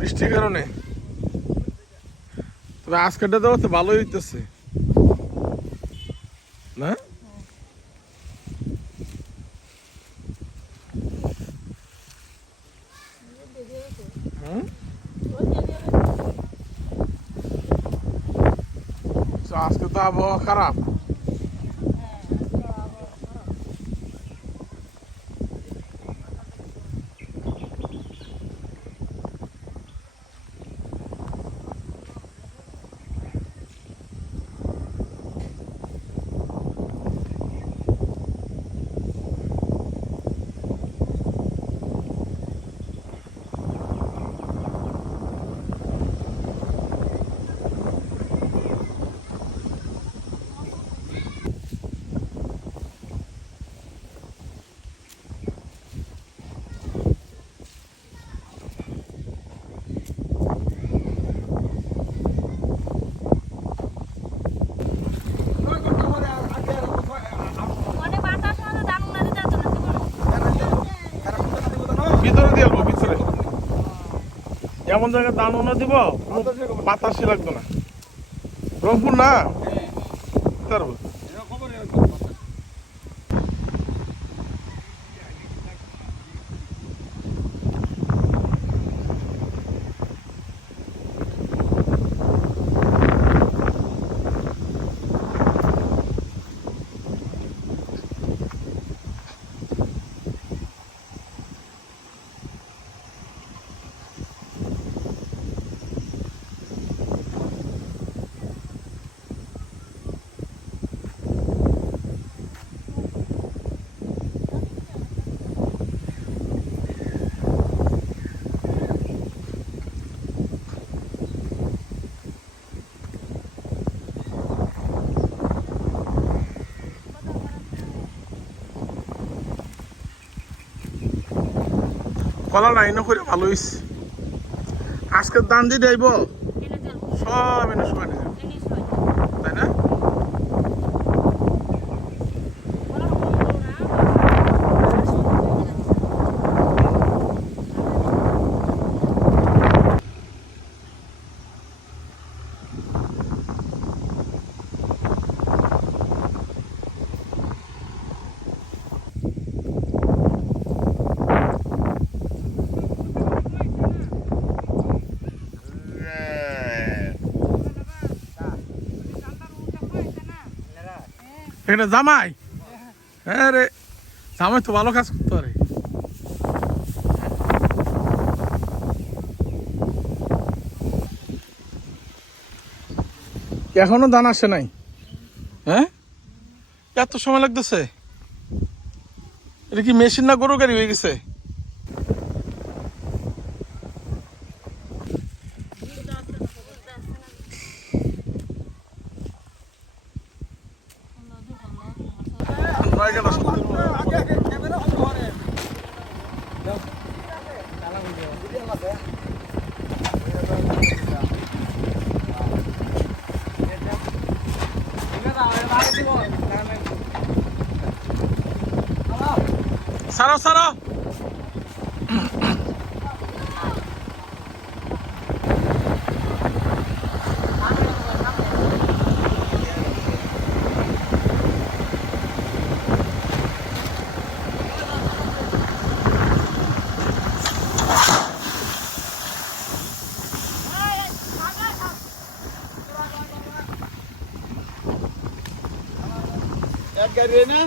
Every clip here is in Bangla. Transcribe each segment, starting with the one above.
বৃষ্টির কারণে তবে আজকেরটা তো তো ভালোই হইতেছে। না? হুম? তো আজকে তো আবহাওয়া খারাপ। এমন জায়গায় দান না দিব? বাতাসই লাগতো না। রংপুর না? তার কলা লাইন করে ভালো হয়েছে আজকের দান দিয়ে চল সব এনে এটা জামাই। হ্যাঁ রে জামাই তো ভালো কাজ করতে পারে এখনও দান আসে নাই? হ্যাঁ? এত সময় লাগতেছে? এটা কি মেশিন না গরু গাড়ি হয়ে গেছে? সারো সারো এক গাড়ি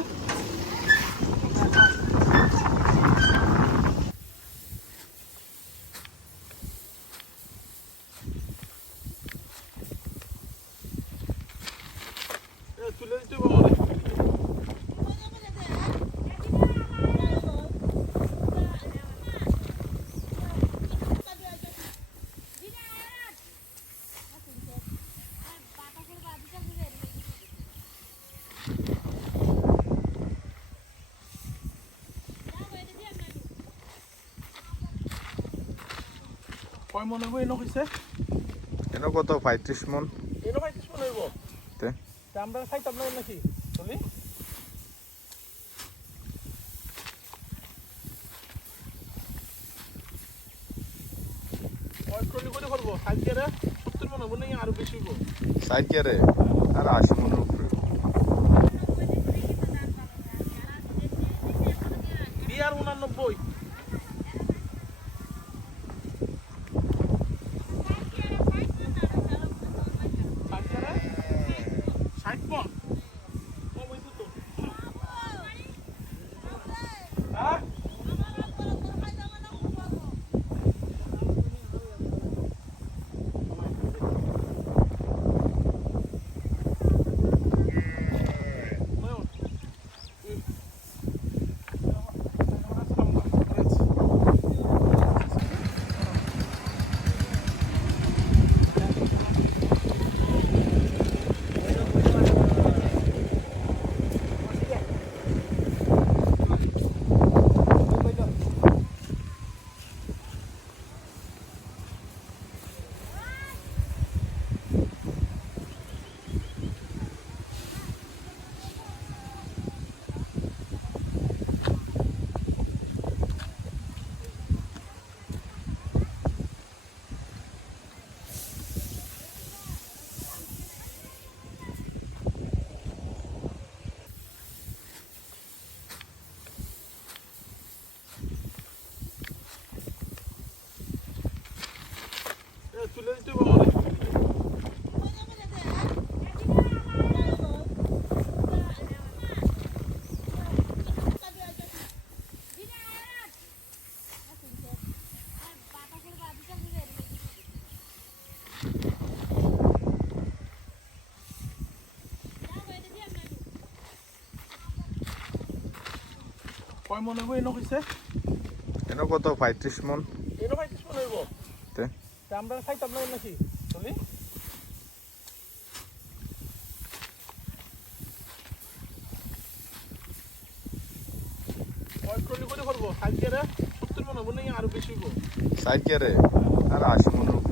কয় মনে হইব এনে কইছে এনে কত? পঁয়ত্রিশ মন। এনে পাইছিস মনে হইব? তে। আমরা খাইতাম না নাকি? চলি। কয় ট্রলি করে করব সাইকেলে সত্তর মনে হবে নাকি আরও বেশি সাইড আর আশি মনের মনে হইব এনে হইছে। এনে কত? পঁয়ত্রিশ মন। এনে ভাই কিছু মনে হইব। তে। আমরা খাইতাম না নাকি? চলি। ট্রলি করে মনে আরও বেশি আর আশি মনের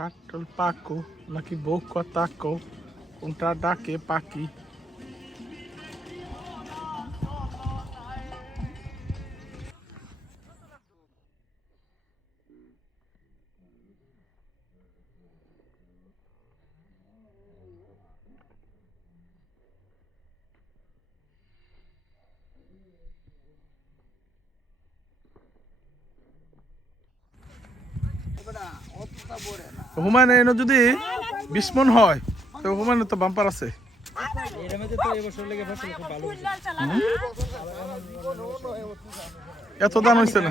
কাটল পাকো নাকি বউকা তাকো কোনটা ডাকে পাখি হুমায়ুন এনে যদি বিশ মন হয় তো হুমায়ুনের তো বাম্পার আছে। এর মধ্যে তো এবছর লেগে ফসল খুব ভালো হয়েছে এত দাম হয়েছে না।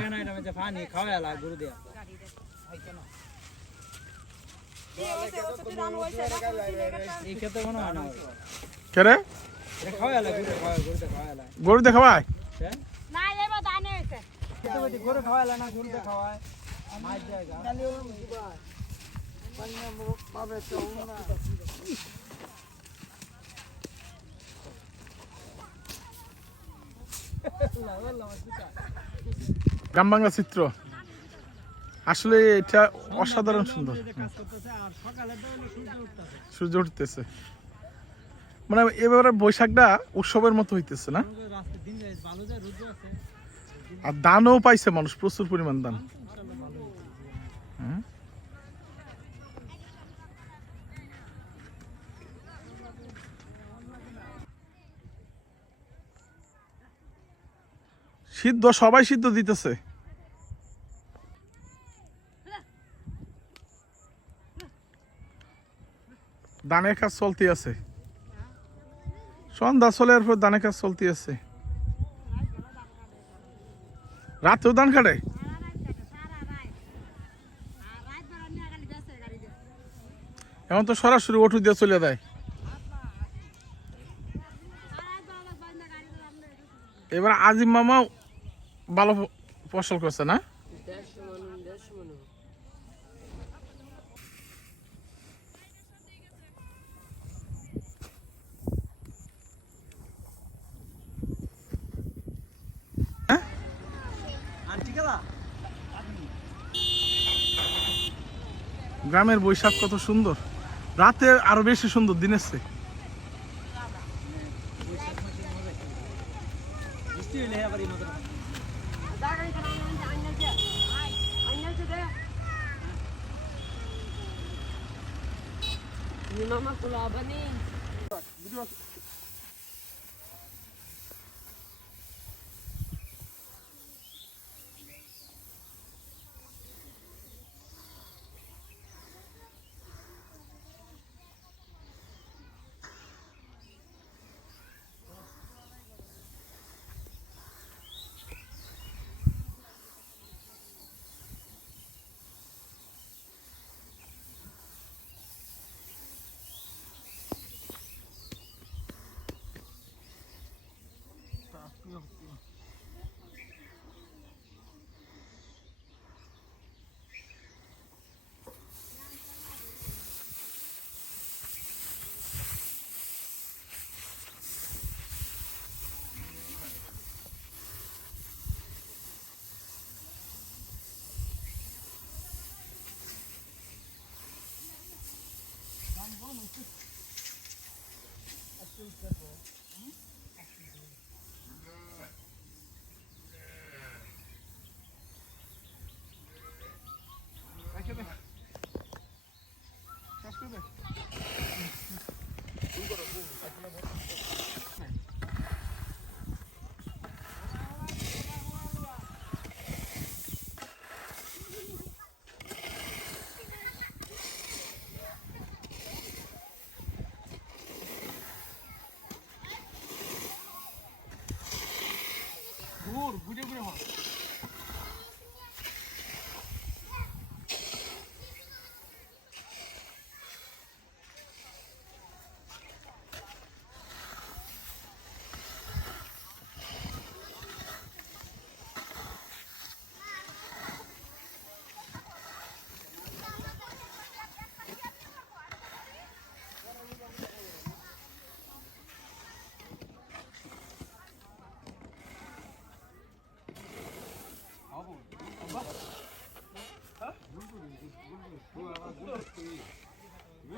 কেরে এটা খাওয়া এলা গরু এলা গরু দেখাবাই গ্রাম বাংলা চিত্র। আসলে এটা অসাধারণ সুন্দর। সূর্য উঠতেছে। মানে এবারে বৈশাখটা উৎসবের মতো হইতেছে না? আর দানও পাইছে মানুষ, প্রচুর পরিমাণ দান। হুম। সিদ্ধ, সবাই সিদ্ধ দিতেছে। দানের কাজ চলতে আছে। সন্ধ্যা চলে পর দানের কাজ চলতে আছে। রাতেও ধান কাটে? এখন তো সরাসরি ওটু দিয়ে চলে দেয় এবার আজিম মামা ভালো ফসল করছে না? গ্রামের বৈশাখ কত সুন্দর। রাতে আরও বেশি সুন্দর, দিনের চেয়ে। আবার Mama kulaban eh. ঘুর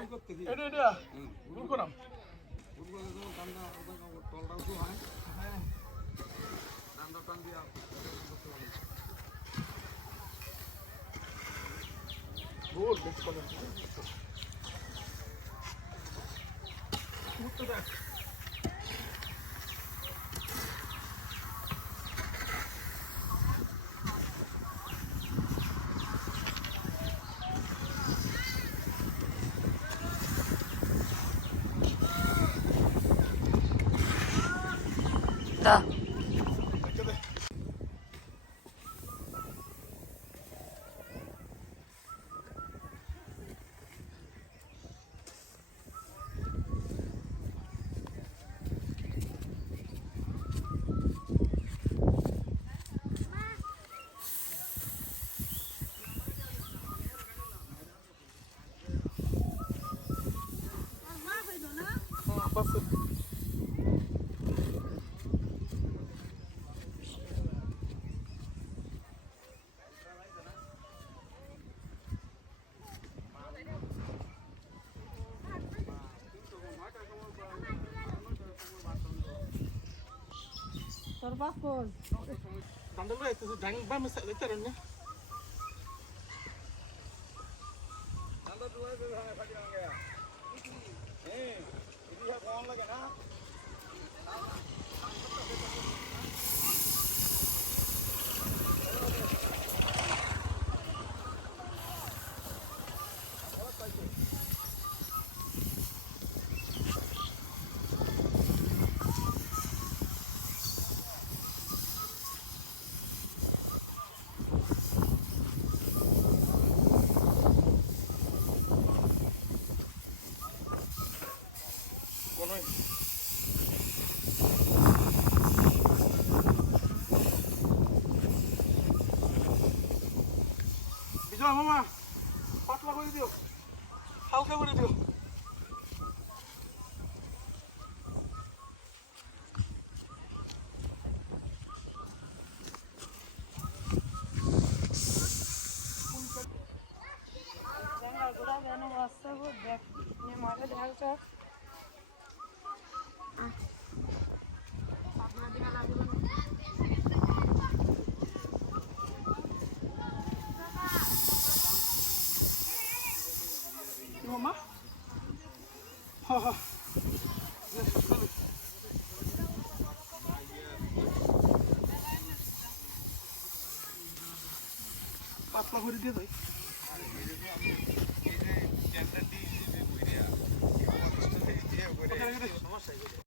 এটা এটা। করাম ঘুর বেশি কথা ঘুরতে দেখ Da. 的。bagus. Dan dulu lah, itu sedang bang mesak leteran ya. Dan dulu itu sedang bang mesak leteran ya. Eh, ini dia kawan lagi nak. বিজয় মামা পাতলা করে দিও। হালকা করে দিও। পাতলা করে দিয়ে দেয়